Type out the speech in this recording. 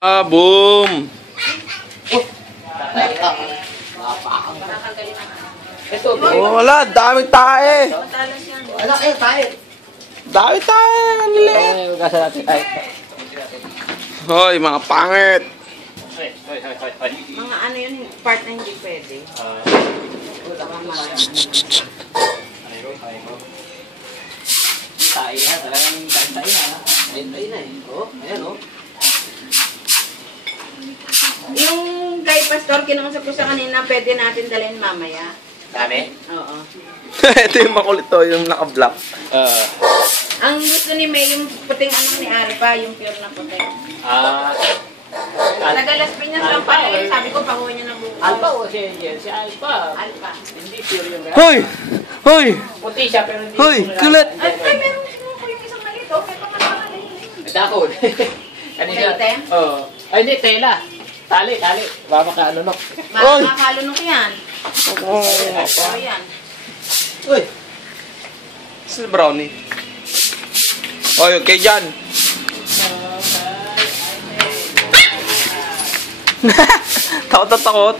Ah, boom! Oh, wala, daming tae. Wala kayo, tayo. Dami tae, ang liit. Hoy, mga pangit. Mga ano yun, part na hindi pwede. Tayo na, talagang tayo na. Tayo na eh. Oh, ayan oh. Yung kay Pastor, kinausap ko sa kanina, pwede natin dalhin mamaya. Dami? Oo. Ito yung makulit to, yung naka-black. Ang gusto ni May, yung puting ano ni Alpha, yung pure na puti. Taga-Las Piñas lang pala yun. Sabi ko, pakuha niya na bukas. Alpha o si Alpha? Alpha. Hindi pure yung gano'n. Hoy! Hoy! Puti siya pero hindi. Hoy! Kulit! Ay, meron sinuko yung isang malito. May pangalangan eh. Dahon. Kanina. Item? Oo. Ay, hindi, tela. Tali. Baka ka ano no. Oy! Makakalunok yan. Oh, O yan. Uy! si Brownie. Hoy, okay dyan. Takot na takot.